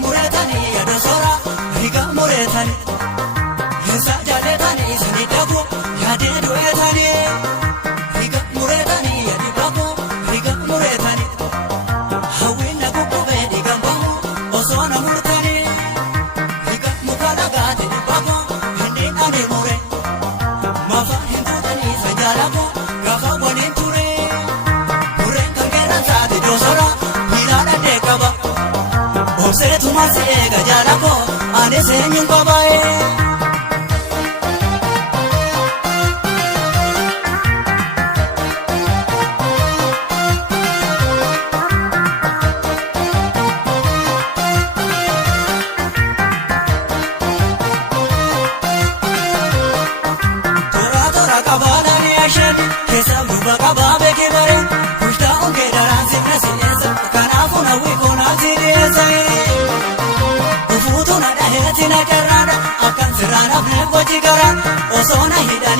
muretani yada sora higa muretani hesa jaletani sani dago yade doetani higa muretani yadi bago higa muretani hawina kukobe diga bago osona murtani higa mukada gade bago hindi ane mure mafa hindutani sajarago gafa wanin ture mure kangera sade dosora hirada dekaba Setu masih gajah ko, ane senyum babae. Tora kabala ni ashen, kesam duba kababe kibare. Kushta unke daran zimna sinesa, kanafu na wiko na zinesa. Tina karada akan serana bne boji garan osona hida